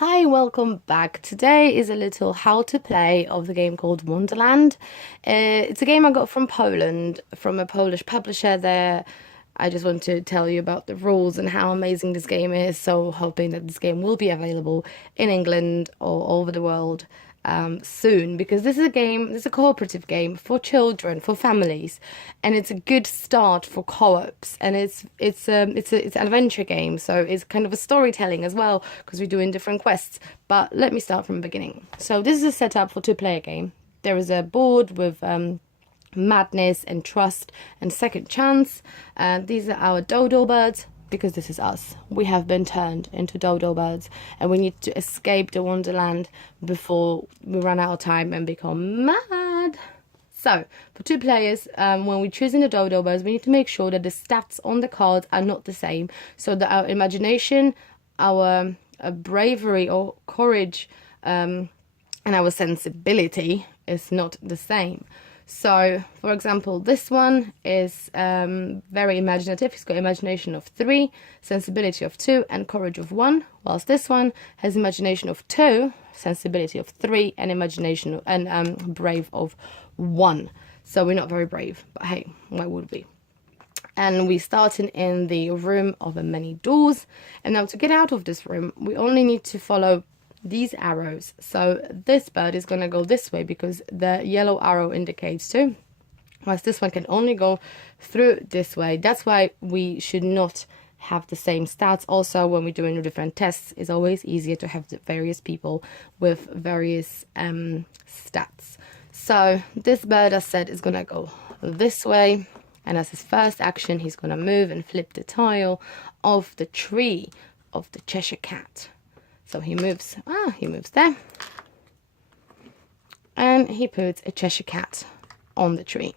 Hi, welcome back. Today is a little how to play of the game called Wonderland. It's a game I got from Poland, from a Polish publisher there. I just want to tell you about the rules and how amazing this game is. So, hoping that this game will be available in England or all over the world soon, because this is a cooperative game for children, for families, and it's a good start for co-ops. And it's an adventure game, so it's kind of a storytelling as well because we're doing different quests. But let me start from the beginning. So this is a setup for two-player game. There is a board with madness and trust and second chance. These are our dodo birds because this is us. We have been turned into dodo birds and we need to escape the Wonderland before we run out of time and become mad. So, for two players, when we're choosing the dodo birds, we need to make sure that the stats on the cards are not the same. So that our imagination, our bravery or courage, and our sensibility is not the same. So, for example, this one is very imaginative. He's got imagination of 3, sensibility of 2, and courage of 1. Whilst this one has imagination of 2, sensibility of 3, and imagination and brave of 1. So we're not very brave, but hey, why would we? And we're starting in the room of many doors. And now to get out of this room, we only need to follow these arrows. So this bird is going to go this way because the yellow arrow indicates to, whilst this one can only go through this way. That's why we should not have the same stats. Also, when we're doing different tests, it's always easier to have the various people with various stats. So this bird, as said, is going to go this way, and as his first action he's going to move and flip the tile of the tree of the Cheshire Cat. So he moves there, and he puts a Cheshire Cat on the tree.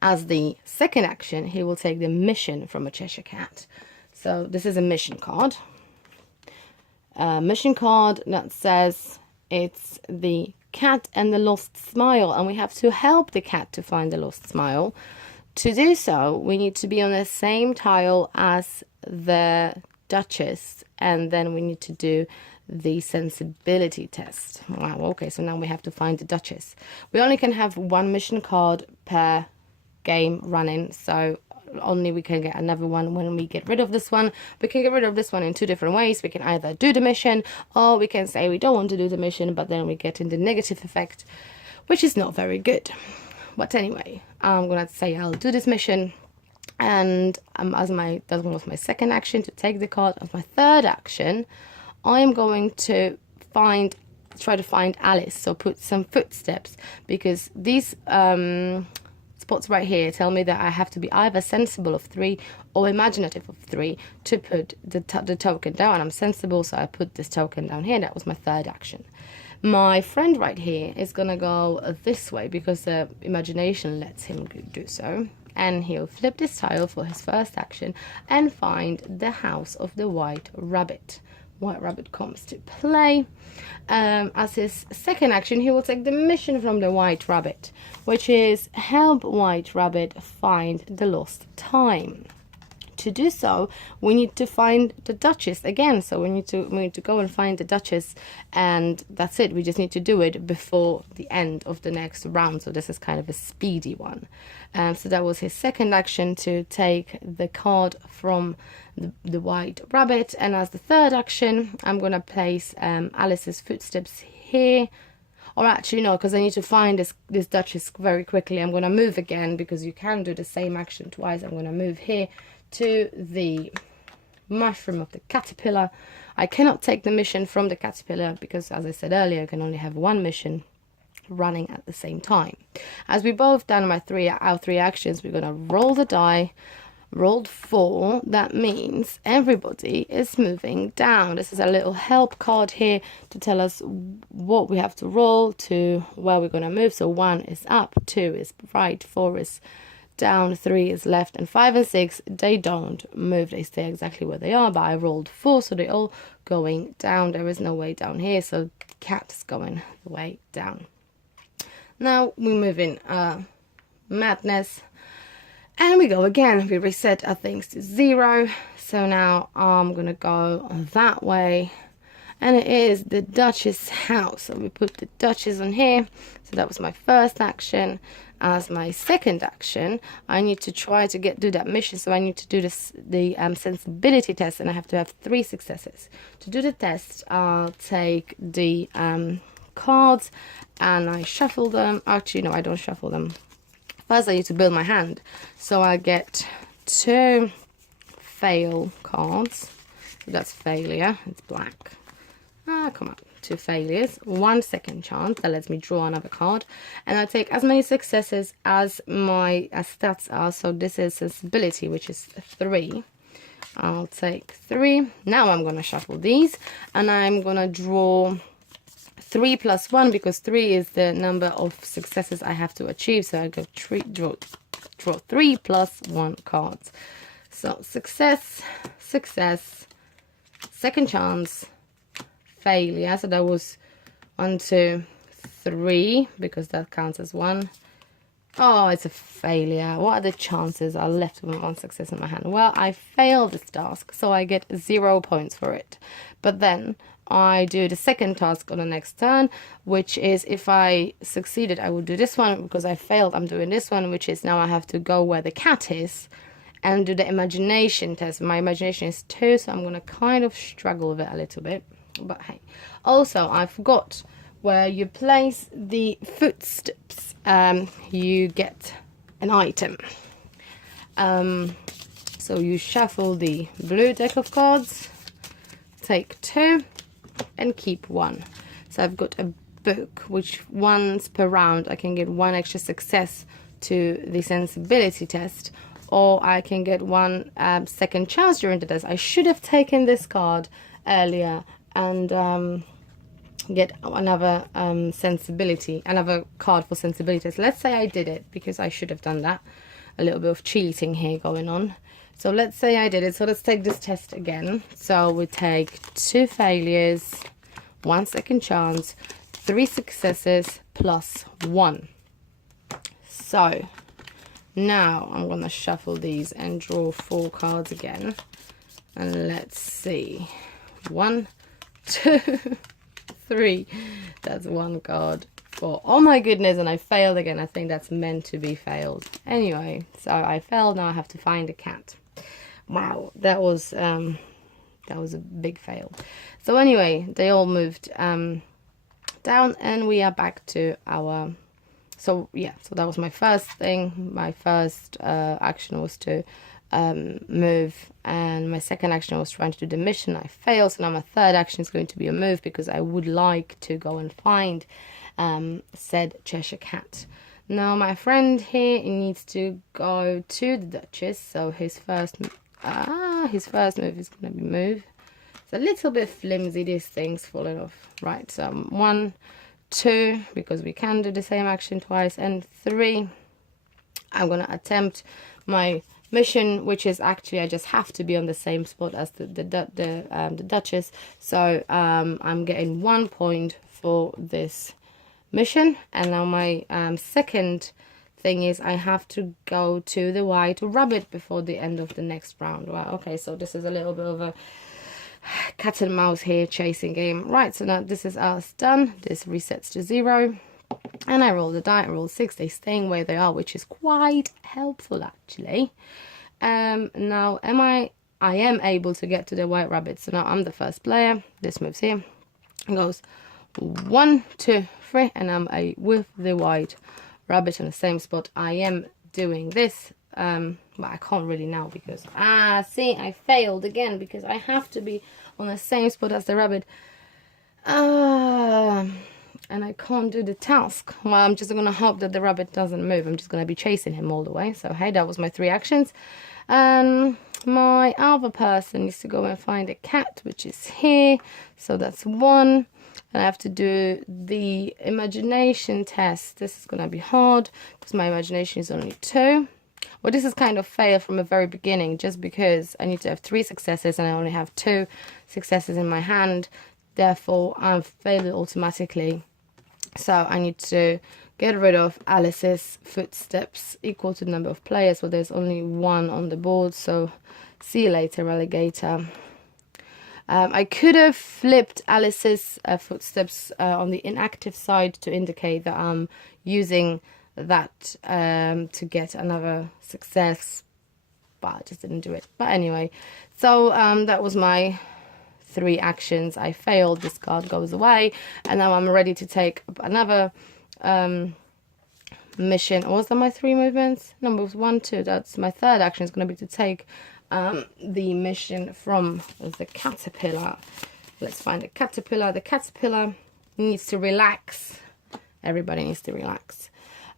As the second action, he will take the mission from a Cheshire Cat. So this is a mission card. A mission card that says it's the cat and the lost smile, and we have to help the cat to find the lost smile. To do so, we need to be on the same tile as the Duchess, and then we need to do the sensibility test. Wow, okay, so now we have to find the Duchess. We only can have one mission card per game running, so only we can get another one when we get rid of this one. We can get rid of this one in two different ways. We can either do the mission, or we can say we don't want to do the mission, but then we get in the negative effect, which is not very good. But anyway, I'm gonna say I'll do this mission. And that one was my second action, to take the card. As my third action, I am going to try to find Alice. So put some footsteps, because these spots right here tell me that I have to be either sensible of 3 or imaginative of 3 to put the token down. I'm sensible, so I put this token down here. That was my third action. My friend right here is gonna go this way because the imagination lets him do so. And he'll flip this tile for his first action and find the house of the White Rabbit. White Rabbit comes to play. As his second action, he will take the mission from the White Rabbit, which is help White Rabbit find the lost time. To do so, we need to find the Duchess again. So we need to go and find the Duchess, and that's it. We just need to do it before the end of the next round. So this is kind of a speedy one. So that was his second action, to take the card from the White Rabbit. And as the third action, I'm gonna place Alice's footsteps here. Or actually no, because I need to find this Duchess very quickly. I'm gonna move again because you can do the same action twice. I'm gonna move here to the mushroom of the caterpillar. I cannot take the mission from the caterpillar because, as I said earlier, I can only have one mission running at the same time. As we both done our three actions, we're gonna roll the die. Rolled 4, that means everybody is moving down. This is a little help card here to tell us what we have to roll to where we're gonna move. So 1 is up, 2 is right, 4 is down, 3 is left, and 5 and 6, they don't move. They stay exactly where they are, but I rolled 4, so they're all going down. There is no way down here, so cat is going the way down. Now we move in madness, and we go again. We reset our things to 0. So now I'm gonna go that way, and it is the Duchess house. So we put the Duchess on here. So that was my first action. As my second action, I need to try to do that mission. So I need to do the sensibility test, and I have to have 3 successes. To do the test, I'll take the cards and I shuffle them. Actually, no, I don't shuffle them. First, I need to build my hand. So I get 2 fail cards. So that's failure. It's black. Come on. 2 failures, 1 second chance. That lets me draw another card, and I take as many successes as my stats are. So this is sensibility, which is 3. I'll take 3. Now I'm going to shuffle these, and I'm going to draw 3 plus 1, because 3 is the number of successes I have to achieve. So I go draw 3 plus 1 cards. So success, success, second chance, failure. So that was 1, 2, 3, because that counts as 1. Oh, it's a failure. What are the chances I left with 1 success in my hand? Well, I failed this task, so I get 0 points for it. But then I do the second task on the next turn, which is, if I succeeded, I would do this one. Because I failed, I'm doing this one, which is now I have to go where the cat is and do the imagination test. My imagination is 2, so I'm going to kind of struggle with it a little bit. But hey, also I forgot, where you place the footsteps, you get an item. So you shuffle the blue deck of cards, take 2 and keep 1. So I've got a book, which once per round I can get 1 extra success to the sensibility test, or I can get 1 second chance during the test. I should have taken this card earlier and get another another card for sensibility. So let's say I did it, because I should have done that. A little bit of cheating here going on. So let's say I did it. So let's take this test again. So we take 2 failures, 1 second chance, 3 successes plus 1. So now I'm gonna shuffle these and draw 4 cards again, and let's see. 1, 2, 3. That's 1 card. 4. Oh my goodness, and I failed again. I think that's meant to be failed. Anyway, so I failed. Now I have to find a cat. Wow, that was a big fail. So anyway, they all moved down, and we are back to our. So yeah, so that was my first thing. My first action was to move, and my second action was trying to do the mission. I failed, so now my third action is going to be a move, because I would like to go and find said Cheshire Cat. Now my friend here, he needs to go to the Duchess, so his first move is going to be move. It's a little bit flimsy, these things falling off. Right, so 1, 2, because we can do the same action twice, and 3. I'm going to attempt my mission, which is actually I just have to be on the same spot as the Duchess. So I'm getting 1 point for this mission. And now my second thing is I have to go to the white rabbit before the end of the next round. Wow, okay, so this is a little bit of a cat and mouse here chasing game. Right, so now this is us done. This resets to 0. And I roll the die. I roll 6. They're staying where they are, which is quite helpful actually. Now I am able to get to the white rabbit. So now I'm the first player. This moves here. It goes 1, 2, 3, and I'm with the white rabbit on the same spot. I am doing this, but I can't really now because see, I failed again because I have to be on the same spot as the rabbit. And I can't do the task. Well, I'm just gonna hope that the rabbit doesn't move. I'm just gonna be chasing him all the way. So hey, that was my 3 actions. My other person needs to go and find a cat, which is here. So that's 1. And I have to do the imagination test. This is gonna be hard because my imagination is only 2. Well, this is kind of fail from the very beginning, just because I need to have 3 successes and I only have 2 successes in my hand. Therefore, I've failed automatically. So I need to get rid of Alice's footsteps equal to the number of players. Well, there's only 1 on the board, so see you later, alligator. I could have flipped Alice's footsteps on the inactive side to indicate that I'm using that to get another success, but I just didn't do it. But anyway, so that was my 3 actions. I failed, this card goes away, and now I'm ready to take another mission. Or was that my 3 movements? No, it was 1, 2. That's my 3rd action. Is going to be to take the mission from the caterpillar. Let's find the caterpillar. The caterpillar needs to relax. Everybody needs to relax.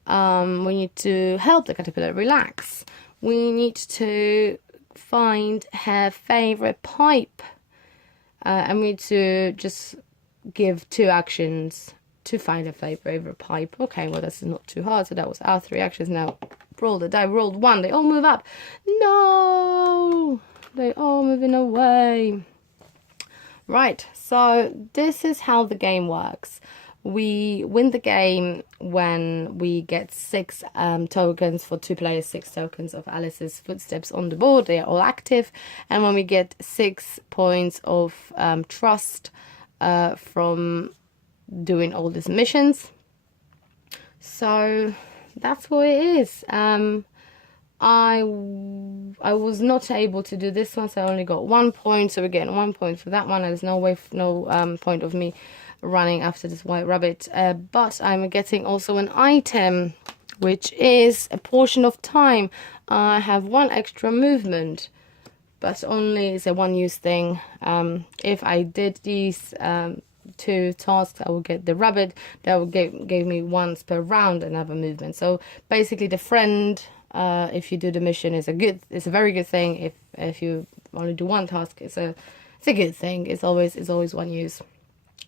We need to help the caterpillar relax. We need to find her favorite pipe. And we need to just give 2 actions to find a favorite pipe. Okay, well, that's not too hard. So that was our 3 actions. Now, roll the die. Rolled 1. They all move up. No! They all moving away. Right, so this is how the game works. We win the game when we get 6 tokens for 2 players, 6 tokens of Alice's footsteps on the board. They are all active. And when we get 6 points of trust from doing all these missions. So that's what it is. I was not able to do this one, so I only got 1 point. So again, 1 point for that one. There's no way, no point of me running after this white rabbit. But I'm getting also an item, which is a portion of time. I have 1 extra movement, but only it's a 1-use thing. If I did these 2 tasks, I will get the rabbit. That will give me once per round another movement. So basically, the friend, if you do the mission, it's a very good thing. If you only do 1 task, it's a good thing. It's always 1 use.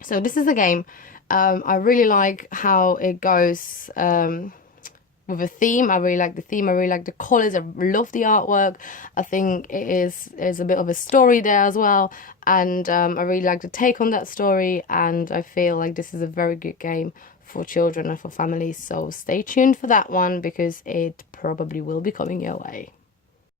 So this is the game. I really like how it goes with a theme. I really like the theme. I really like the colors. I love the artwork. I think it is a bit of a story there as well. And I really like the take on that story. And I feel like this is a very good game for children and for families. So stay tuned for that one, because it probably will be coming your way.